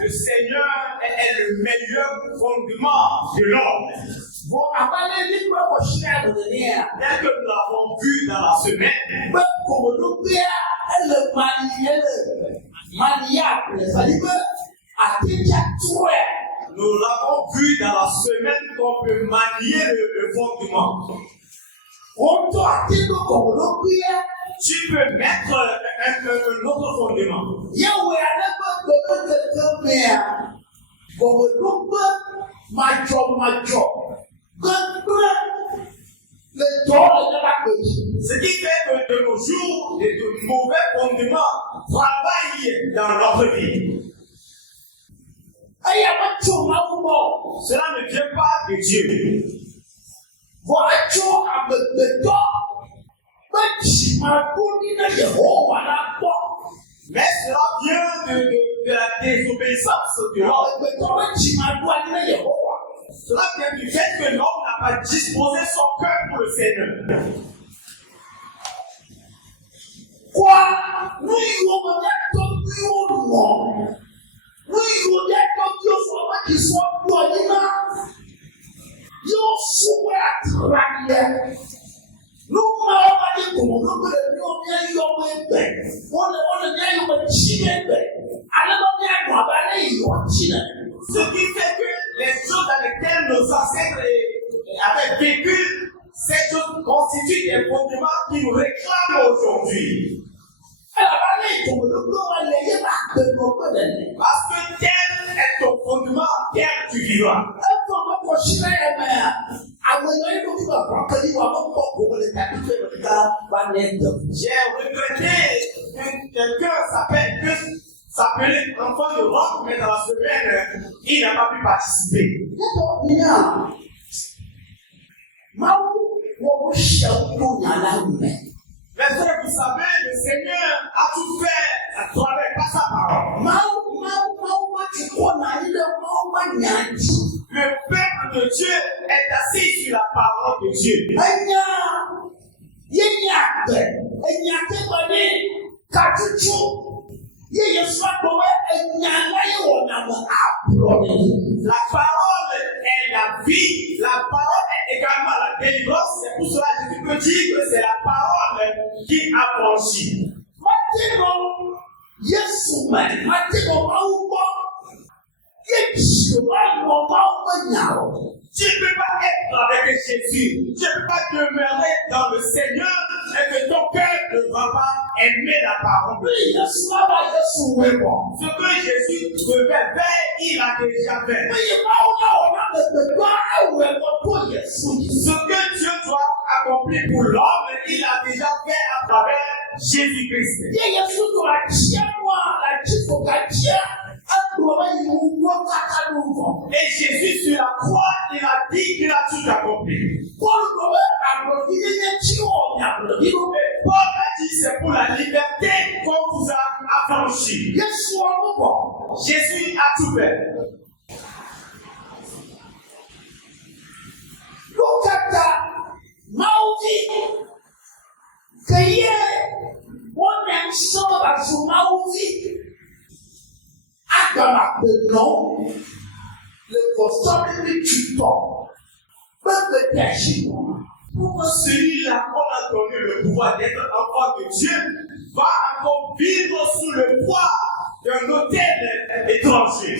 Le Seigneur est le meilleur fondement de l'homme. Dès que nous l'avons vu dans la semaine, nous l'avons vu dans la semaine qu'on peut manier le fondement. Tu peux mettre un autre fondement. Ce qui fait que de nos jours, de mauvais fondements travaillent dans notre vie. Cela ne vient pas de Dieu. Mais cela vient de la désobéissance de l'homme. Cela vient du fait que l'homme n'a pas disposé son cœur pour le Seigneur. Ce qui fait que les choses dans lesquelles nos ancêtres avaient vécu, ces choses constituent des fondements qui nous réclament aujourd'hui. Parce que tel est ton fondement, tel tu vivras. J'ai regretté que quelqu'un s'appelait enfant de rock, mais dans la semaine, il n'a pas pu participer. Mais vous savez, le Seigneur a tout fait à travers par sa parole. Le peuple de Dieu est assis sur la parole de Dieu. La parole est la vie, la parole est également la délivrance. C'est pour cela que je peux dire que c'est la parole qui affranchit. Tu ne peux pas être avec Jésus, tu ne peux pas demeurer dans le Seigneur et que ton cœur ne va pas aimer la parole. Ce que Jésus devait faire, il a déjà fait. Ce que Dieu doit accomplir pour l'homme, il a déjà fait à travers Jésus-Christ. Et Jésus sur la croix, il a dit qu'il a tout accompli. Paul a dit c'est pour la liberté qu'on vous a affranchi. Jésus a tout fait. Look at that. Mauti. One man saw as Mauti. Agbára pé non, le consommé du temps, peut tâcher. Pourquoi celui-là qu'on a donné le pouvoir d'être enfant de Dieu va encore vivre sous le poids d'un hôtel étranger?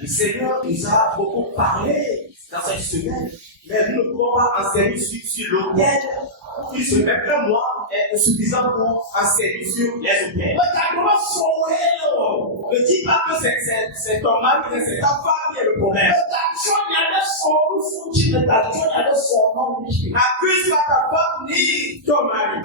Le Seigneur nous a beaucoup parlé dans cette semaine, mais nous ne pouvons pas enseigner sur l'autel. Il se met un mois est suffisant pour enseigner sur les autels. Ne dis pas que c'est ton mari, c'est ta femme qui est le problème. N'accuse pas ta femme ni ton mari.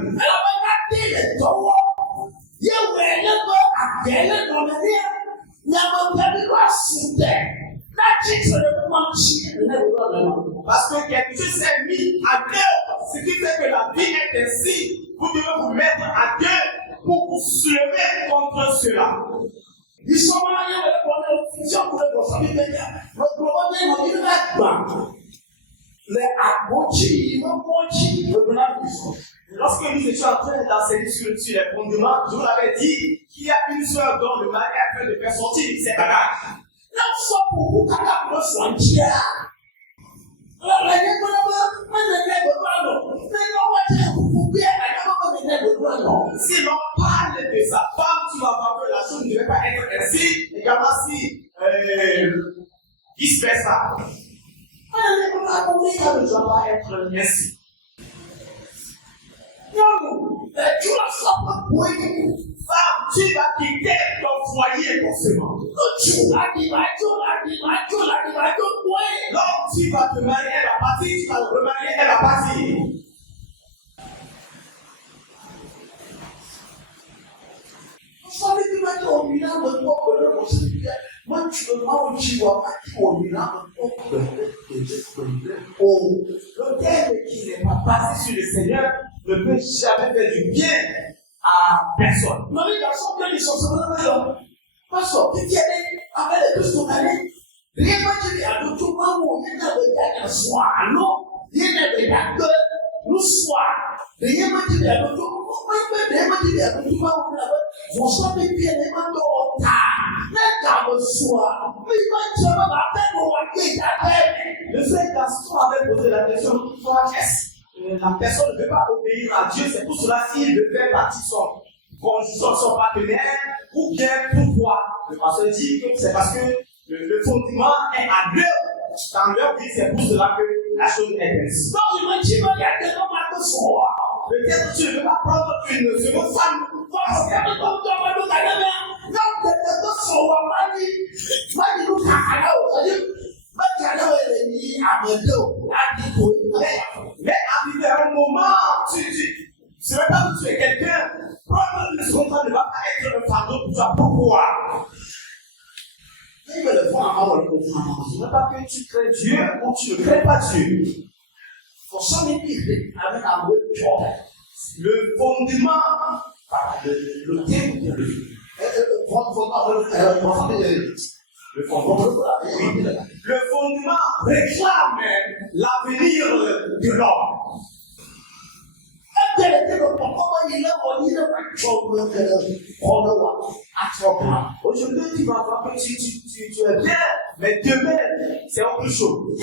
Parce que quelque chose s'est mis à deux, ce qui fait que la vie est ainsi. Vous devez vous mettre à deux pour vous soulever contre cela. Ils sont mariés avec la fonction pour les familles médias. Le problème est qu'il va les aboutis, Lorsque nous étions en train d'enseigner sur les fondements, je vous l'avais dit qu'il y a une seule dont le mari est en train de faire sortir ses bagages. non seulement pour vous, quand la frontière. Si l'on parle de sa femme, tu vas voir que la chose ne devait pas être ainsi, également si vice versa. Ça ne doit pas être ainsi. Femme, tu vas quitter ton foyer forcément. L'homme, tu vas te marier, elle va partir, tu vas te remarier, elle va partir. Le terme qui n'est pas basé sur le Seigneur ne peut jamais faire du bien à personne. Le frère Gaston avait posé la question, toi, la personne ne veut pas obéir à Dieu, c'est pour cela qu'il veut faire partie de son partenaire, ou bien pourquoi? Le pasteur dit que c'est parce que le fondement est à l'heure, dans leur vie, c'est pour cela que la chose est ainsi. Peut-être que tu ne veux pas prendre une seconde femme. Mais arrivé à un moment, c'est même pas que tu es quelqu'un. Prendre une seconde femme ne va pas être un fardeau pour toi. Pourquoi? Ce n'est pas que tu crains Dieu ou tu ne crains pas Dieu. Le fondement, le thème, le fondement réclame l'avenir de l'homme. Aujourd'hui, tu vas voir que tu es bien, mais demain, c'est autre chose.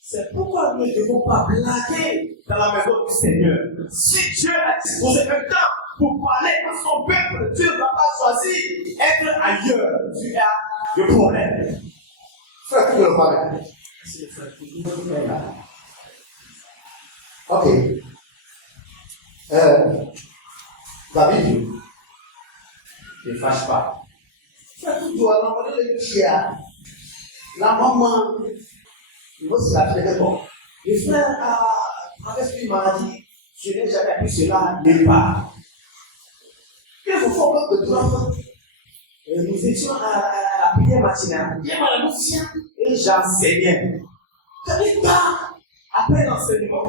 C'est pourquoi nous ne devons pas blaguer dans la maison du Seigneur. Si Dieu a disposé un temps pour parler à son peuple, Dieu ne va pas choisir être ailleurs. Tu as le problème. Frère, tu veux le parler? Ok. David, ne fâche pas. Frère, tu dois l'envoyer le chia. La maman, il va se la faire bon. Le frère a traversé une maladie. Je n'ai jamais appris cela nulle part. Il faut faire que toi, nous étions à la prière matinale. Et j'enseignais. Après l'enseignement,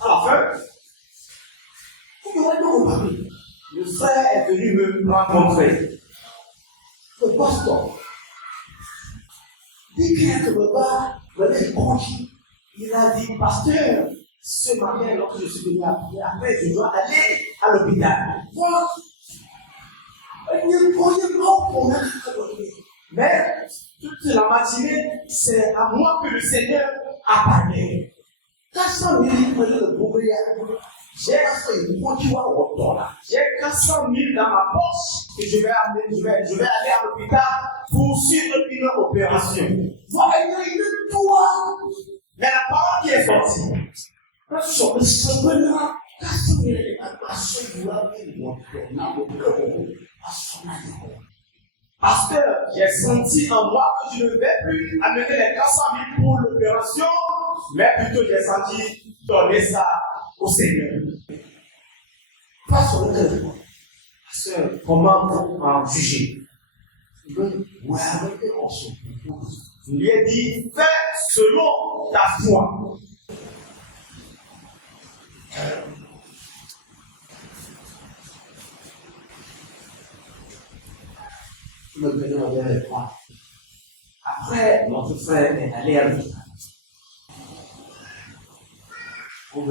à la fin, le frère est venu me rencontrer. Le pasteur, il a dit, pasteur, ce matin, lorsque je suis venu à prier, après, je dois aller à l'hôpital. voilà. Mais toute la matinée, c'est à moi que le Seigneur a parlé. J'ai 400 000 dans ma poche que je vais aller à l'hôpital pour suivre une opération. Mais la parole qui est sortie, parce que j'ai senti en moi que je ne vais plus amener les 400 000 pour l'opération, mais plutôt j'ai senti donner ça au Seigneur. Pas sur le téléphone. Parce que comment vous en juger? Il lui a dit, fais selon ta foi. Après, notre frère est allé à l'hôpital. En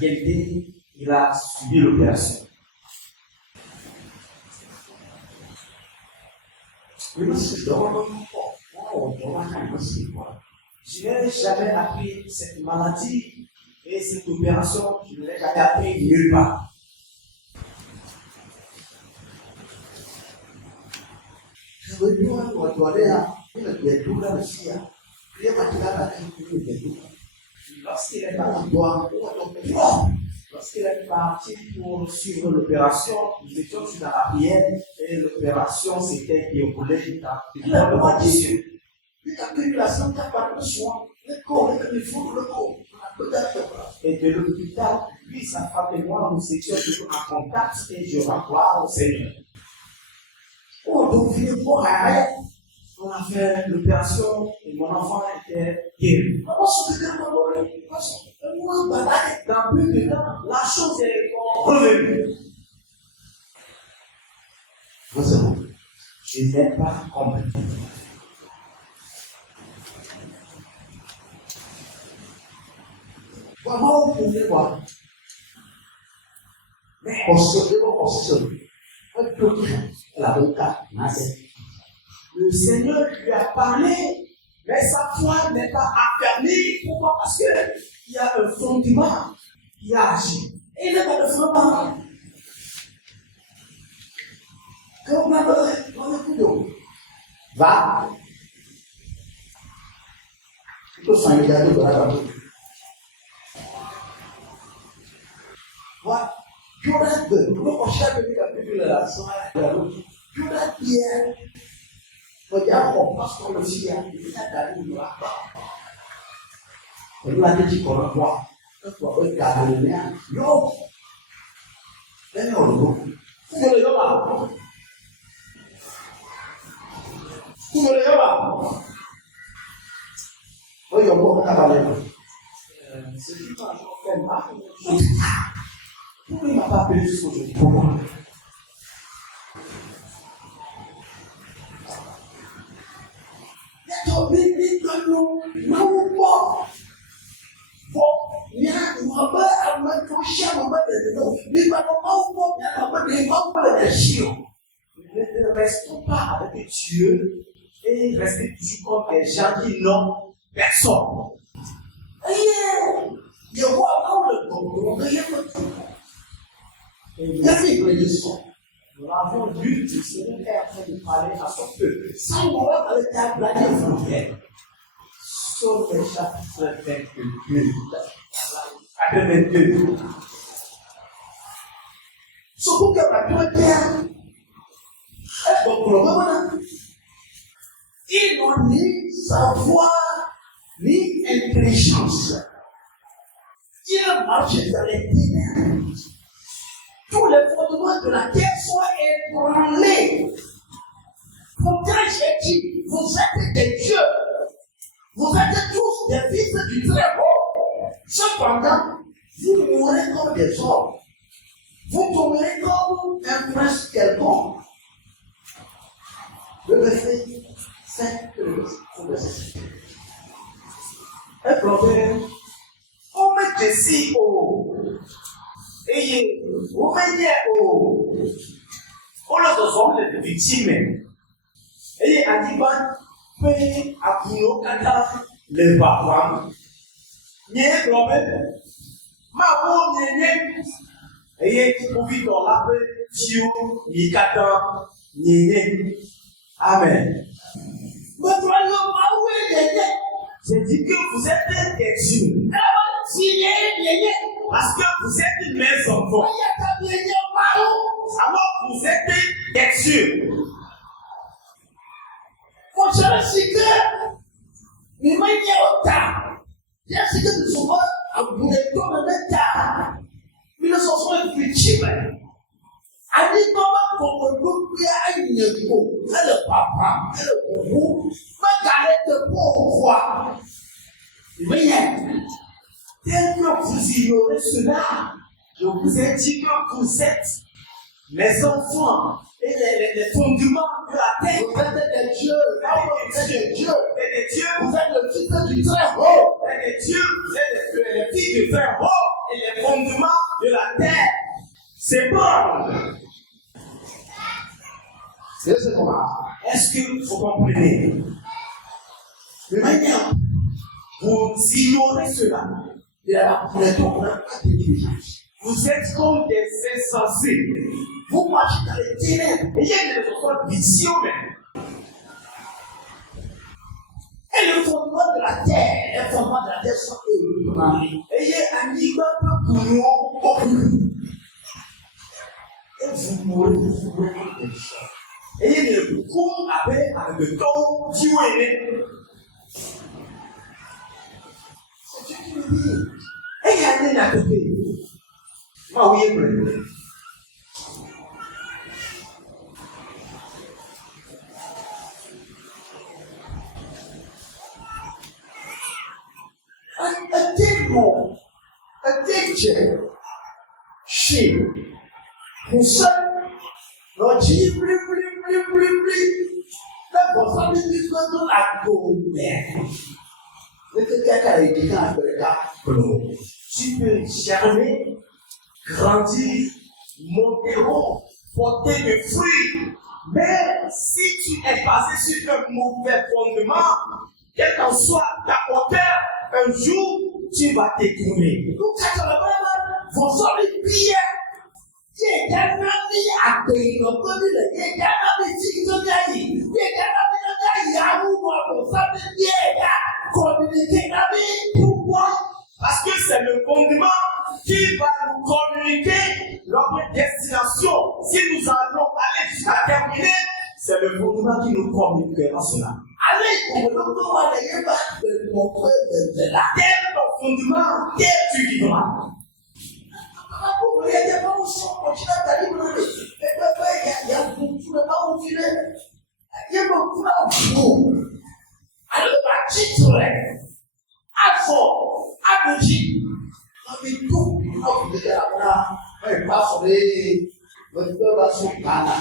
réalité, il a subi l'opération. Je n'ai jamais appris cette maladie et cette opération, je ne l'ai jamais appris nulle part. Lorsqu'il est parti pour suivre l'opération, nous étions sur la prière et l'opération s'était déroulée dans de conditions. Et de l'hôpital, lui, sa femme et moi, nous étions toujours en contact et je rends gloire au Seigneur. On a fait l'opération et mon enfant était guéri. Dans peu de temps, la chose est revenue. Je n'ai pas compris. Comment vous pouvez voir? Mais le Seigneur lui a parlé, mais sa foi n'est pas affermie. Pourquoi? Parce qu'il y a un fondement qui a agi. Et il n'y a pas de fondement. Va. Voilà. Pourquoi il ne m'a pas appelé jusqu'aujourd'hui? Pourquoi? Ne restons pas avec Dieu et restez toujours comme des gens qui n'ont personne. Nous l'avons vu, le Seigneur est en train de parler à son peuple. Sur le chapitre 22. Surtout que la Pierre est bon problème. Ils n'ont ni savoir, ni intelligence. Ils marchent dans les ténèbres. Tous les fondements de la terre soient ébranlés. Pourtant, j'ai dit, vous êtes des dieux. Vous êtes tous des fils du Très-Haut. Cependant, vous mourrez comme des hommes. Vous tomberez comme un prince quelconque. Le verset 5, le verset 5. Un problème. On met ici au. Et on met au. On a des victimes. Et à Diban, paye à Kuno Kata, le papa. N'y problème. Ma ou n'y. Et qui pouvait dans la paix, Dieu, n'y Kata, n'y. Amen. J'ai dit que vous êtes des dieux. Parce que vous êtes une maison. Alors vous êtes des dieux. Tel que vous ignorez cela, je vous ai dit que vous êtes mes enfants et les fondements de la terre. Vous êtes des dieux. Vous êtes des dieux. Et des dieux, Vous êtes le fils du très haut. et des dieux, vous êtes les filles de très haut et les fondements de la terre. C'est bon. C'est comment? Est-ce que vous comprenez? De manière, Vous ignorez cela. il y a l'intelligence. Vous êtes comme des insensés. Vous marchez dans les ténèbres. Et il y a des enfants vicieux même. Et le fondement de la terre, le fondement de la terre sont ébranlés. Et il y a un niveau pour nous. Et vous mourrez, vous mourrez des choses. Et il y a beaucoup avec le temps qui est né. C'est ce qui me dit. Et il y a un à côté. Moi, oui, je A teacher, she, who said, Lord, she, that was something is going to go there. Tu peux germer, grandir, monter haut, porter des fruits. Mais si tu es basé sur un mauvais fondement, quelle qu'en soit ta hauteur, un jour, tu vas t'écrouler. Look at the Bible, for sorry, Pierre. Ye cannot be a thing of good. Ye cannot be seen to die. Ye cannot be a Yahoo or something. Ye communicate. Pourquoi? Parce que c'est le fondement qui va nous communiquer notre destination. Si nous allons aller jusqu'à terminer, c'est le fondement qui nous communiquera cela. Allez, pour le moment, n'ayez pas de mon frère de là. Quel est ton fondement? Quel tu vivras? Vous voyez, il y a pas où sont, continue à t'allumer. Et papa, il y a tu ne pas où filer. Il y a beaucoup de alors, à titre, à fort, à petit, on est tout, on peut dire là, on va sur les, votre peur va sur Ghana,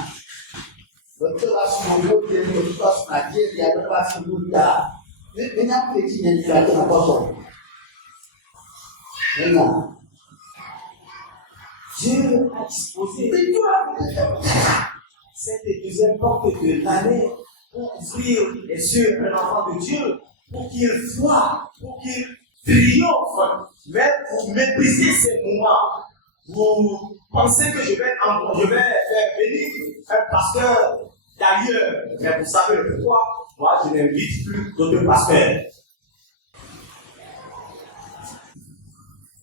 votre peur va sur le côté, votre peur sur la terre, il y a votre peur sur le côté. Mais il y a un petit indicateur, on n'a pas ça. Maintenant, Dieu a disposé cette deuxième porte de l'année pour ouvrir les yeux d'un enfant de Dieu, pour qu'il voie, pour qu'il triomphe. Mais vous méprisez ces moments. Vous pensez que je vais faire venir un pasteur d'ailleurs. Mais vous savez pourquoi? Moi, je n'invite plus d'autres pasteurs.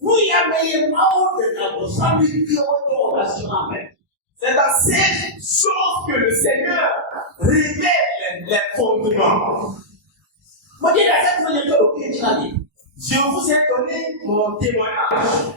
oui, il y a meilleur mort de notre famille qui ont une relation avec. C'est dans ces choses que le Seigneur révèle les fondements. Moi, je l'ai fait pour les deux. Je vous ai donné mon témoignage.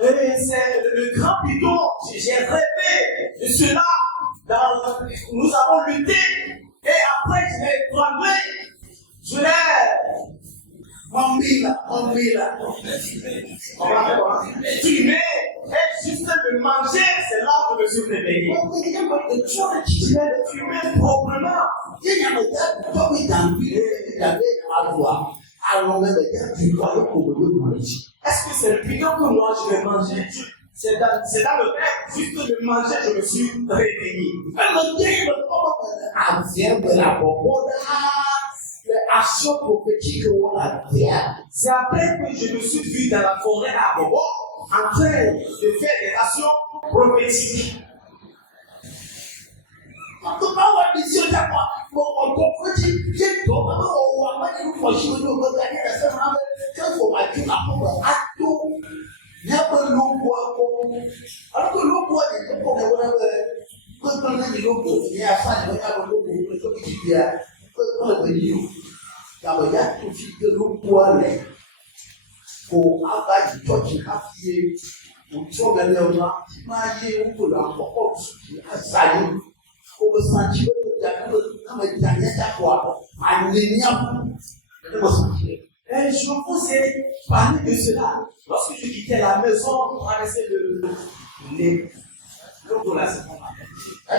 Et c'est le grand bidon, j'ai rêvé de cela. Nous avons lutté et après je l'ai tremblé. Je l'ai fumé et juste de manger, c'est là que je me suis réveillé. Je l'ai fumé proprement. Est-ce que c'est le bidon que moi je vais manger? C'est dans le fait, juste de manger, je me suis réveillé. Action prophétique on a fait. C'est après que je me suis vu dans la forêt à Bobo en train de faire des actions prophétiques. Quand on va voir des yeux d'abord, on prophétique, j'ai tout, on va pas dire que je vais regarder la semaine, quand on va dire à tout. Never look what I don't know what is the point whatever. But when you look, yeah, fine, but I will look at the but you. Now, we have to see the look one for outside the church half year. We told them, my year will go for all aside. Over Sancho, I'm a Janetta water. I'm living up. Et je vous ai parlé de cela. Lorsque je quittais la maison, on traversait le logo là, c'est bon. On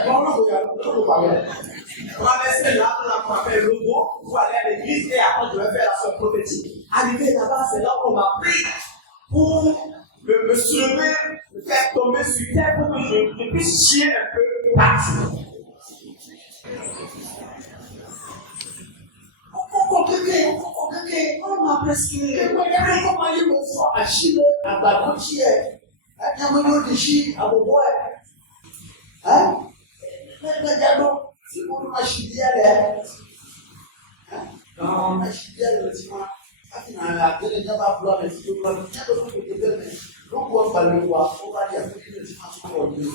traversait là, on appelle le logo pour aller à l'église et après je vais faire la soirée prophétique. Arrivé là-bas, c'est là qu'on m'a pris pour me soulever, me faire tomber sur terre pour que je puisse chier un peu partout. On m'a presque. Comment you will for a shield about 1 year? I never know the sheep of a boy. Huh? Let me go. See what my sheep there. No, my sheep there is one. I think I didn't never blow it. You will never look at the building. Don't work by you over there. For you.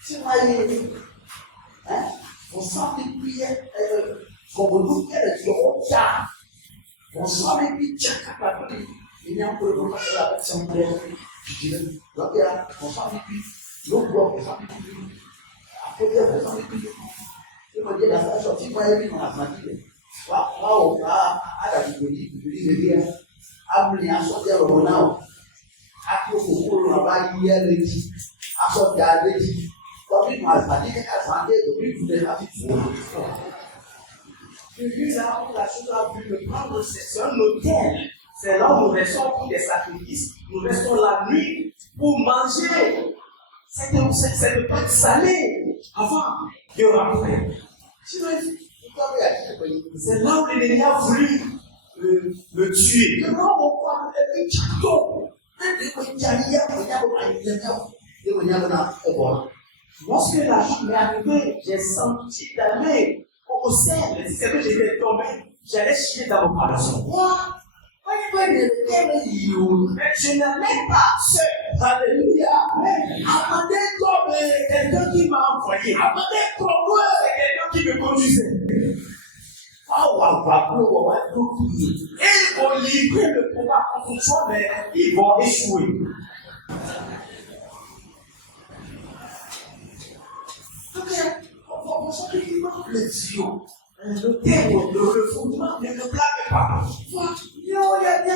See my for something weird. For look at your job. On s'en met vite, check à la vie. Il y a un peu de temps à la personne de je dirais, regarde, on s'en met vite, l'autre bloc, on s'en met vite. Après, on s'en met vite. Je me dis, la fin sortie, moi, il y a dans la famille. Waouh, à la vie, je dis, bien. Amener à sortir le bonheur. À cause de ce qu'on va y aller, à sortir à l'église. Comme il m'a dit, qu'à santé, depuis que vous êtes là, Là où la chose a vu me prendre, c'est un hôtel. C'est là où nous restons pour des sacrifices. Nous restons la nuit pour manger cette pâte salée avant et après. C'est là où l'ennemi a voulu me tuer. Lorsque la chute m'est arrivée, j'ai senti d'aller au sein, c'est que j'étais tombé, j'allais chier dans mon palace. Moi, mais je n'allais pas seul. Alléluia. C'est quelqu'un qui m'a envoyé. C'est quelqu'un qui me conduisait. Et ils vont livrer le combat contre toi, mais ils vont échouer. Le terme, le fondement ne me plaque pas. Il y a des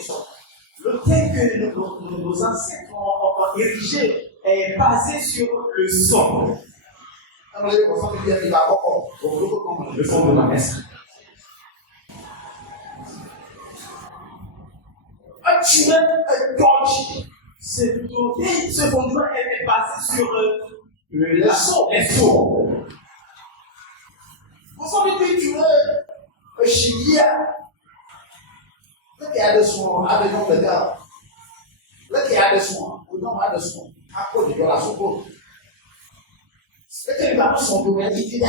gens le thème que nos ancêtres ont érigé est basé sur le son. Le son de ma messe. Ce fondement est basé sur les sons. Vous savez que tu veux chier. Look at this one. I don't know the girl. Look at this one. We don't have this one. I put the girl as well. C'est une façon de me dire,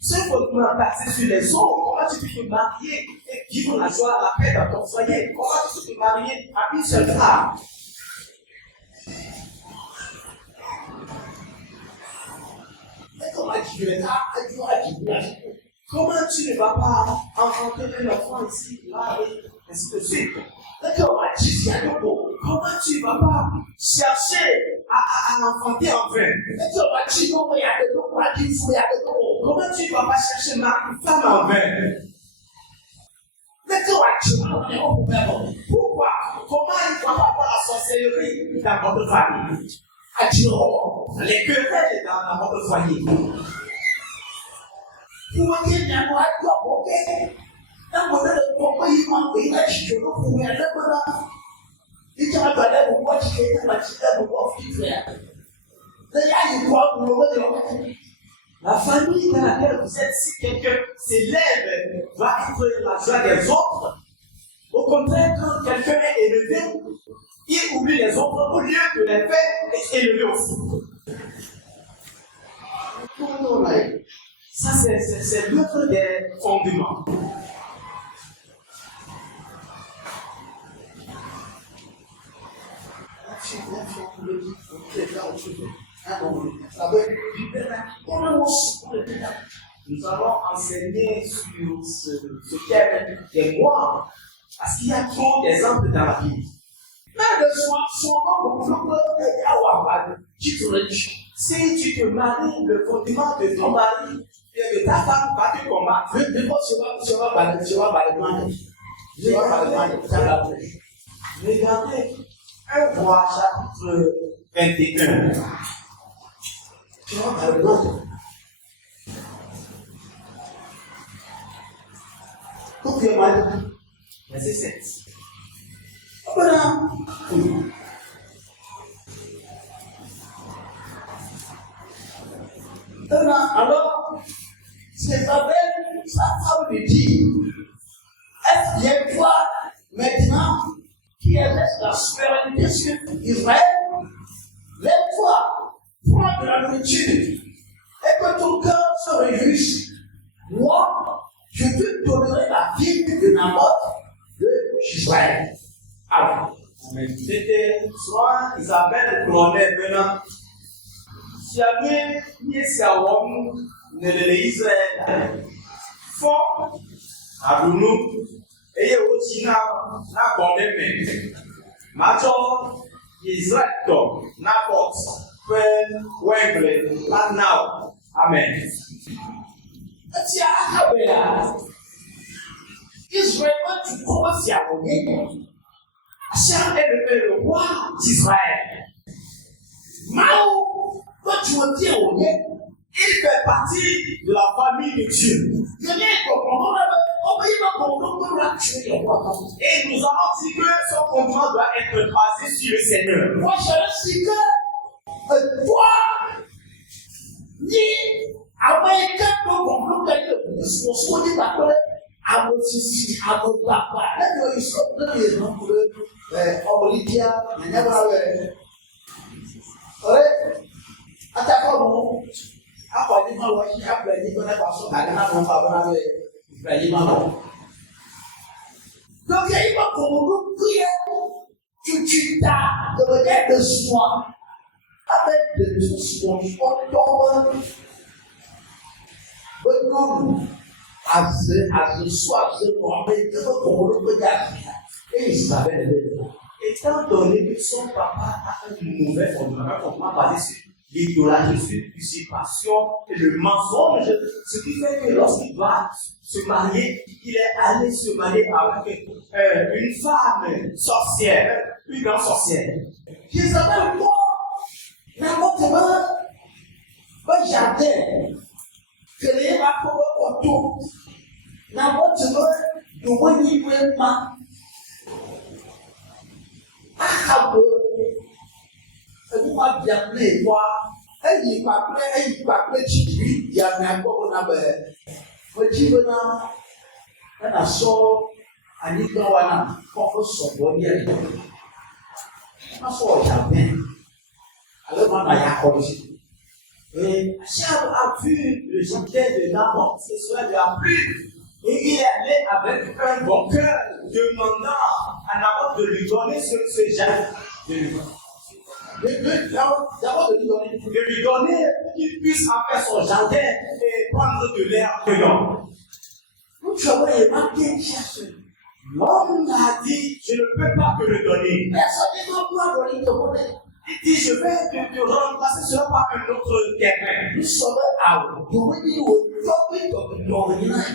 ce fondement basé sur les sons, comment tu peux te marier et vivre la joie, la paix dans ton foyer? Comment tu peux te marier à une seule femme? Comment tu ne vas pas enfanter un enfant ici, là, et ainsi de suite? Comment tu ne vas pas chercher à enfanter en vain? Comment tu ne vas pas chercher une femme en vain? Pourquoi? Comment il ne va pas avoir la sorcellerie dans votre famille? Les querelles dans votre foyer. La famille dans laquelle vous êtes, si quelqu'un s'élève, va être la joie des autres. Au contraire, quand quelqu'un est élevé, il oublie les autres au lieu de les faire élever aussi. Ça, c'est l'œuvre des fondements. Nous allons enseigner sur ce thème des mois, parce qu'il y a trop d'exemples dans la Bible. Si tu te maries, le fondement de ton mari et de ta femme va te combattre. Regardez 1 Roi chapitre 21. Verset 7. Alors, c'est avec sa femme lui dit, est-ce qu'il y a toi maintenant qui exerce la souveraineté sur Israël? Lève-toi, prends de la nourriture et que ton cœur se réjouisse. Moi, je te donnerai la ville de Naboth d'Israël. Amen. C'était soit Isabelle Clonet venant. Si avait mis sa homme ne l'Israël. Fort, à nous, et aussi na Clonet mais. Macho, Israël, Naboth, Wembley, not now. Amen. Israël, tu commences à revenir. Hachem est le roi d'Israël. Mao, toi tu me dis au nez. Il fait partie de la famille de Dieu. Et nous avons dit que son fondement doit être basé sur le Seigneur. Moi, je dis que toi, ni Américain peut comprendre que ce qu'on dit d'accord, à mon fils, à mon papa, là, ils sont dans les gens pour le Olivia, il n'y a pas de. À ta part, après, il m'a dit, après, il m'a dit, donc, il m'a compris que tu t'as de besoin avec des ressources autonomes. Bonjour, à ce soir, je me rappelle que mon regard et Isabelle. Étant donné que son papa a un mauvais fondement basé sur l'idolâtrie, l'usurpation et le mensonge, ce qui fait que lorsqu'il va se marier, il est allé se marier avec une femme sorcière, une grande sorcière. Isabelle, moi, n'importe quoi, jardin, que les rapports autour, n'importe quoi, nous voyons pas. Ahabo, et vous m'avez bien appelé, quoi, et il m'a appelé, il y a un peu on a dit, venant, on a sort, à Nicoana, pour son bonnier. On a sort au jardin. Alors, on a yakoré. Et Achab a vu le jardin de Naboth, et cela lui a plu. Et il est allé avec un bon cœur, demandant à Naboth de lui donner ce jardin. D'abord de lui donner qu'il puisse en faire son jardin et prendre de l'air dedans. Tu as remarqué, L'homme a dit, je ne peux pas te le donner. personne ne peut donner de monnaie. Il dit, je vais te remplacer cela par un autre terrain. Nous sommes à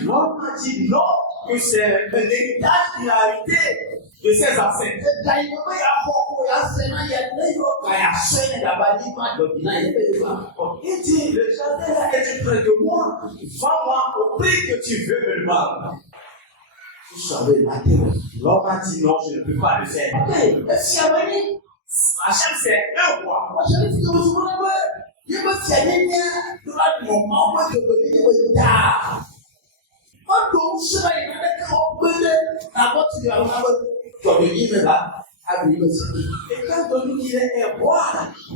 L'homme a dit non, que c'est un héritage qu'il a hérité de ses ancêtres. Il dit, le jardin là est près de moi, vends-moi au prix que tu veux me le vendre. L'homme a dit non, je ne peux pas le faire. Hachem c'est un roi. Étant donné qu'il est un roi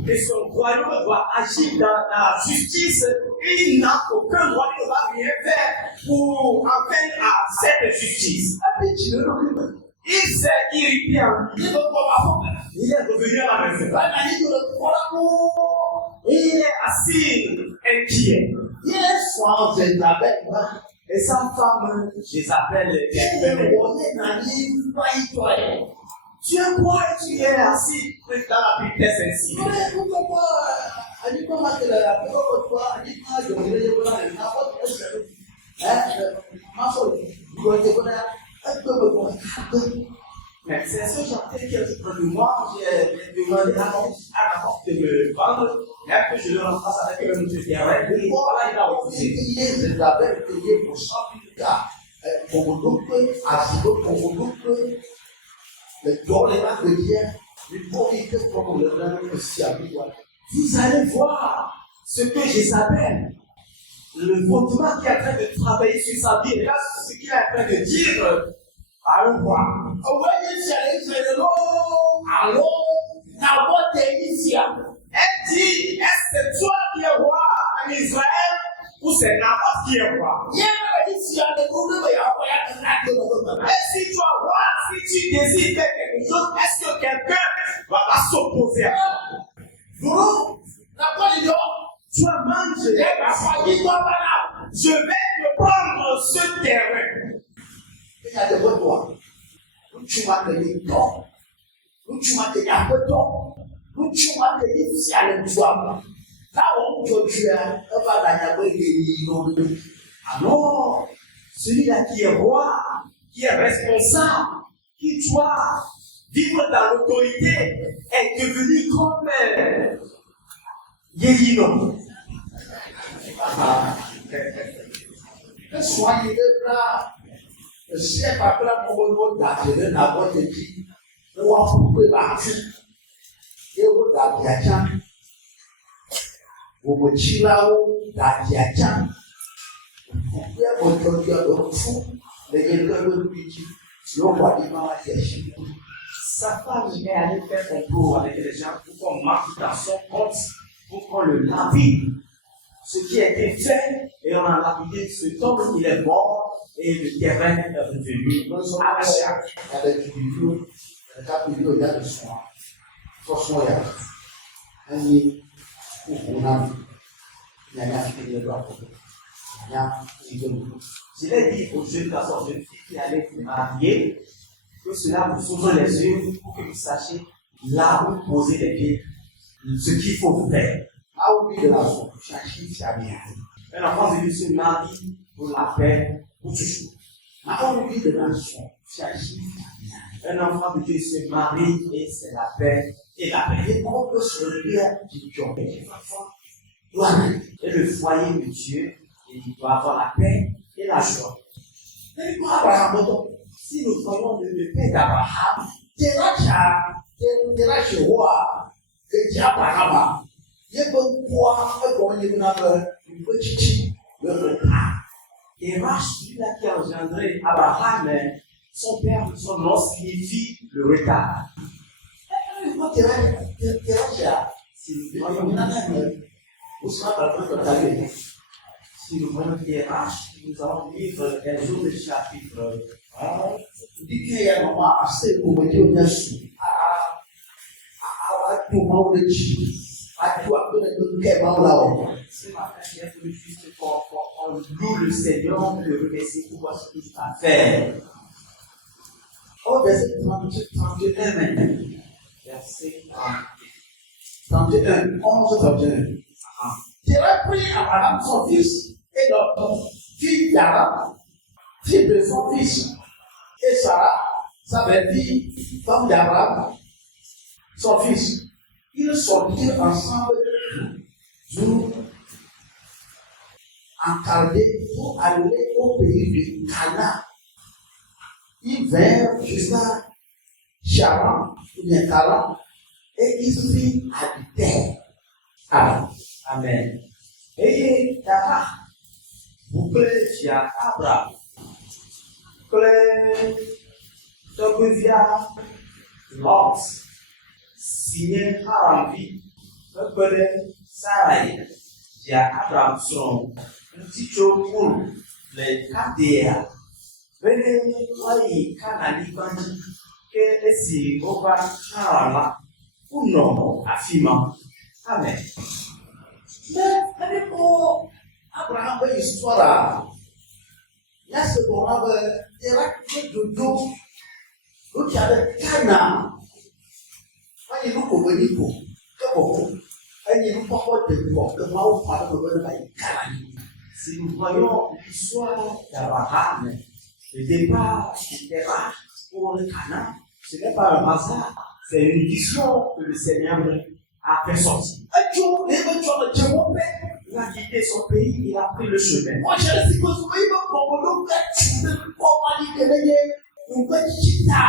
et son royaume doit agir dans la justice, il n'a aucun droit, il ne va rien faire pour en faire à cette justice. Il s'est irrité en lui. Il est revenu à la maison. Il est assis inquiet. Et sa femme, Jézabel, tu es quoi et tu es assis dans la vitesse ainsi? Mais c'est ce genre de moi, j'ai demandé à n'importe de me vendre, et après je le remplace avec un autre terrain, et voilà, il a refusé. Vous allez voir ce que Jézabel, le fondement qui est en train de travailler sur sa vie, et là, ce qu'il est en train de dire à un roi. Elle dit, est-ce que toi qui es roi en Israël ou c'est Naboth qui est roi? Et si toi, roi, si tu désires faire quelque chose, est-ce que quelqu'un va s'opposer à toi? Toi, mange, je vais te prendre ce terrain. Alors, celui-là qui est roi, qui est responsable, qui doit vivre dans l'autorité, est devenu comme Yélino. Sa femme est allée faire un tour avec les gens pour qu'on marque dans son compte, pour qu'on le lapide. Ce qui a été fait, et on a lapidé cet homme, il est mort, et le terrain est revenu à la charge. Je l'ai dit aux jeunes garçons, jeunes filles qui allaient se marier, que cela vous ouvre les yeux pour que vous sachiez là où poser les pieds, ce qu'il faut faire. Un enfant de Dieu se marie pour la paix, pour toujours. Un enfant de Dieu se marie et c'est la paix et la paix. Et le foyer de Dieu, il doit avoir la paix et la joie. Si nous voyons le paix d'Abraham, et Rach, celui-là qui a engendré Abraham, son père, son nom signifie le retard. Si nous voyons Terach, nous allons lire Exode chapitre 1. Ce matin, j'ai voulu juste qu'on loue le Seigneur, le remercier pour voir ce qu'il va faire. Verset 31 maintenant. Verset 31, 11-31. Terach prit Abraham son fils et Lot, fille d'Aram, fille de son fils, et Sarah, sa belle-fille, femme d'Abraham, son fils. Ils sortirent ensemble jour en Chaldée pour aller au pays de Canaan. Ils vinrent jusqu'à Charan, ou bien Caran, et ils s'y habitèrent. Amen. Amen. Et Terach, bouclé via Abraham, clé, donc via Lot signait Haran vie, un peu de Sarai, qui a Abraham son petit pour les Caldéens. Venez, voyez, Canali Bandi, que est-ce qu'on va Haran ou non, affirmant. Amen. Mais pour Abraham, une histoire. Il y a ce qu'on avait direct de dos. Donc il y avait Cana. Il y a nous pour venir pour. Que bon. Il y a nous pas de bon. Que moi, on parle de Cana. Si nous voyons l'histoire d'Abraham, le départ du terrain pour le Canaan, ce n'est pas un hasard, c'est une vision que le Seigneur a fait sortir. Il a quitté son pays, il a pris le chemin. Moi, je sais que ce pays va pour nous mettre comment il est nous mettre chita.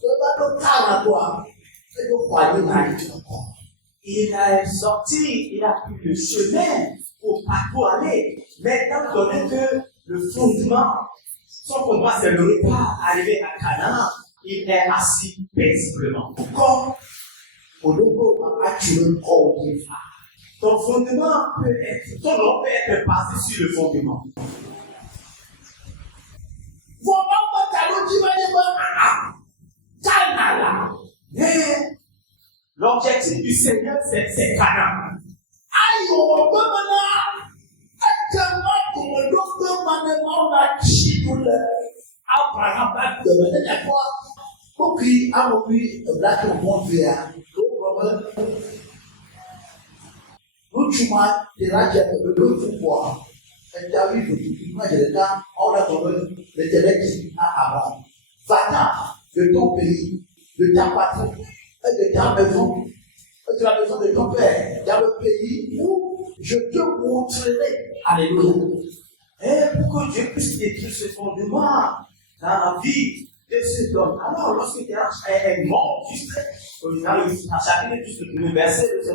Ce va nous calmer toi. C'est nous croyons Il est sorti, il a pris le chemin pour partout aller. Mais étant donné que le fondement, son fondement c'est le repas arrivé à Canaan, il est assis paisiblement. Comme au logo a tué corps des femmes. Ton fondement peut être, ton nom peut être basé sur le fondement. Mais l'objectif du Seigneur, c'est Canaan. Cuma diraja betul semua. Jadi begitu aja orang orang berjelek Abraham. Va de ton pays, de ta patrie, de ta maison, de la maison de ton père, dans le pays où je te montrerai. Alléluia. Et pour que Dieu puisse détruire ce fondement dans la vie de cet homme. Alors, lorsque Terach est mort, juste dans à chapitre juste le verset de ce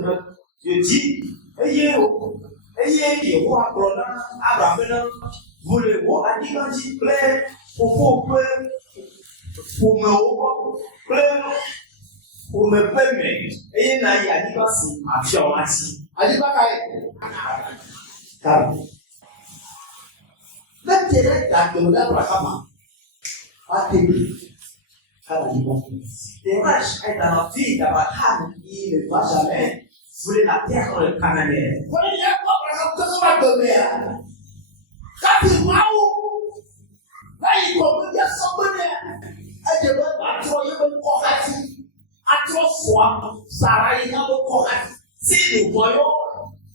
Dieu dit, ayez roi Abraham, vous le roi, il a dit, plaît, pour me permettre, ayez naï, a dit, voici, ma fiancée. Car même direct de Abraham a été Terach est dans la vie d'Abraham, il ne va jamais voler la terre cananéenne. Si nous voyons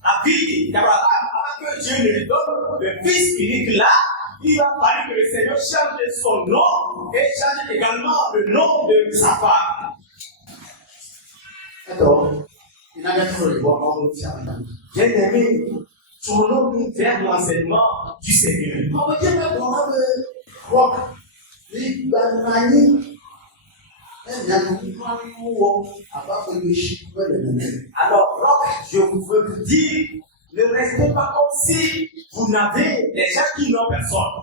la vie d'Abraham, avant que Dieu ne lui donne le fils unique là, il va falloir que le Seigneur change son nom et change également le nom de sa femme. Bien-aimé, tournons-nous vers l'enseignement du Seigneur. Alors, je veux vous dire, ne restez pas comme si vous n'avez des gens qui n'ont personne.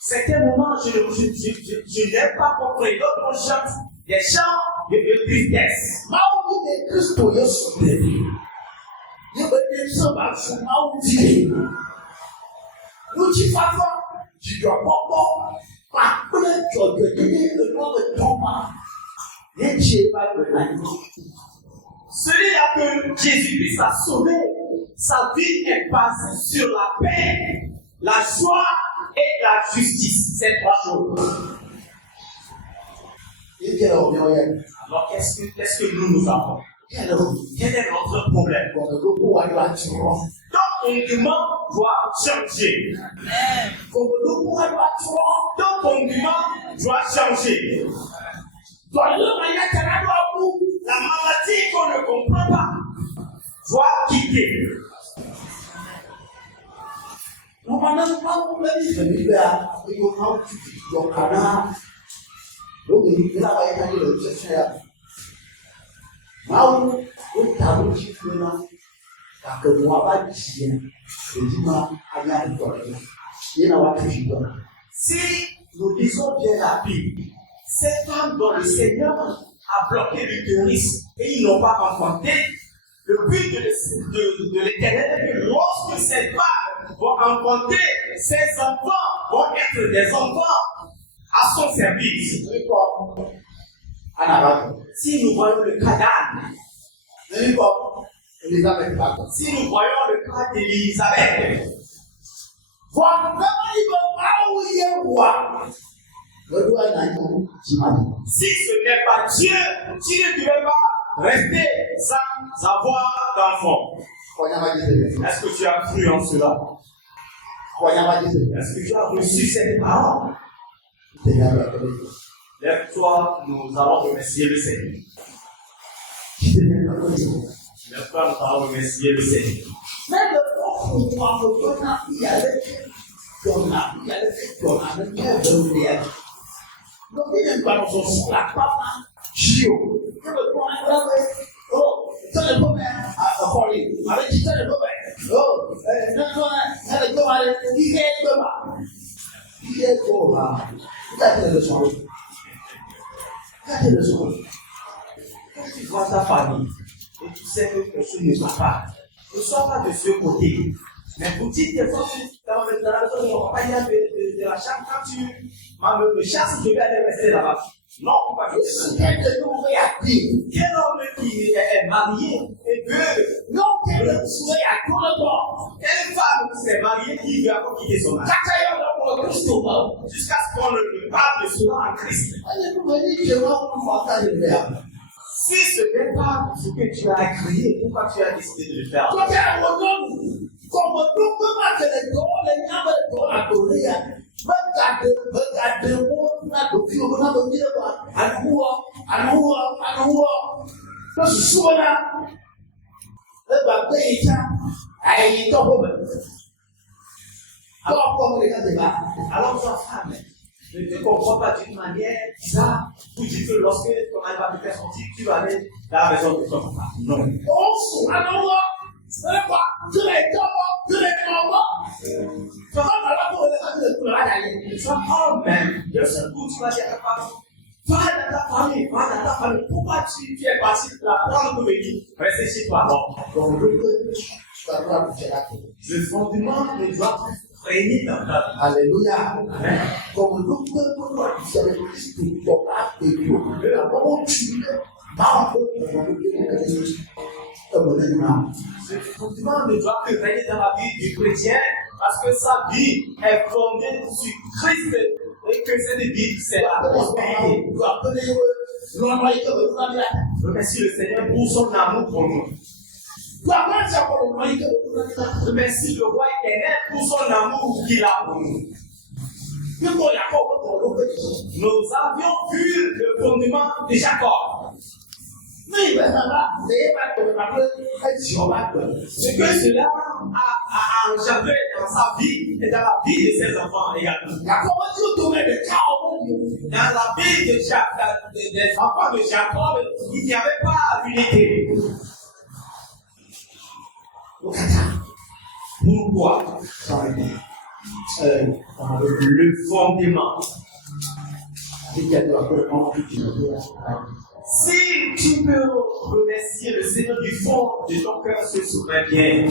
Certains moments, je n'aime pas comprendre d'autres gens, des gens de tristesse. Celui-là que Jésus-Christ a sauvé, sa vie est basée sur la paix, la joie et la justice. Ces trois choses. Alors qu'est-ce que nous avons? Quel est notre problème? Ton condument doit changer. Ton condument doit changer. La maladie qu'on ne comprend pas doit quitter. Il n'a pas de temps. Si nous lisons bien la Bible, ces femmes dont le Seigneur a bloqué l'utérus et ils n'ont pas enfanté, le but de l'Éternel est que lorsque ces femmes vont enfanter, ces enfants vont être des enfants à son service. Si nous voyons le cas d'Anne, si nous voyons le cas d'Élisabeth, si ce n'est pas Dieu, tu ne devais pas rester sans avoir d'enfant. Est-ce que tu as cru en cela? Est-ce que tu as reçu cette parole? Lève-toi, nous allons remercier le Seigneur. Lève-toi, nous allons remercier le Seigneur. Quand tu vois ta famille et tu sais que quelque chose ne va pas, ne sois pas de ce côté. Mais vous dites des fois, dans la maison de mon papa, il y a de la chambre, quand tu me chasses, je vais aller rester là-bas. Non, pourquoi je vais aller? Quel homme qui est marié et veut. Non, quelle femme qui s'est mariée qui veut encore quitter son mari? Jusqu'à ce qu'on ne parle de cela en Christ. Si ce n'est pas ce que tu as créé, pourquoi tu as décidé de le faire? Alors, sa femme ne te comprend pas d'une manière bizarre. Vous dites que lorsque ton mari va te faire sortir, tu vas aller dans la maison de ton papa. Non. Même, de ce coup, tu vas dire à ta femme, va dans ta famille. Pourquoi tu es parti de la prendre pour venir rester chez toi? Le fondement ne doit plus régner dans ta vie. Alléluia. Amen. Ce fondement ne doit plus régner dans la vie du chrétien parce que sa vie est fondée sur Christ et que cette vie, c'est la prospérité. Remercie le Seigneur pour son amour pour nous. Remercie le roi éternel pour son amour qu'il a pour nous. Nous avions vu le fondement de Jacob. Ce que cela a engendré dans sa vie et dans la vie de ses enfants également. Dans la vie des enfants de Jacob, il n'y avait pas d'unité. Pourquoi? Le fondement. Si tu peux remercier le Seigneur du fond de ton cœur, ce serait bien.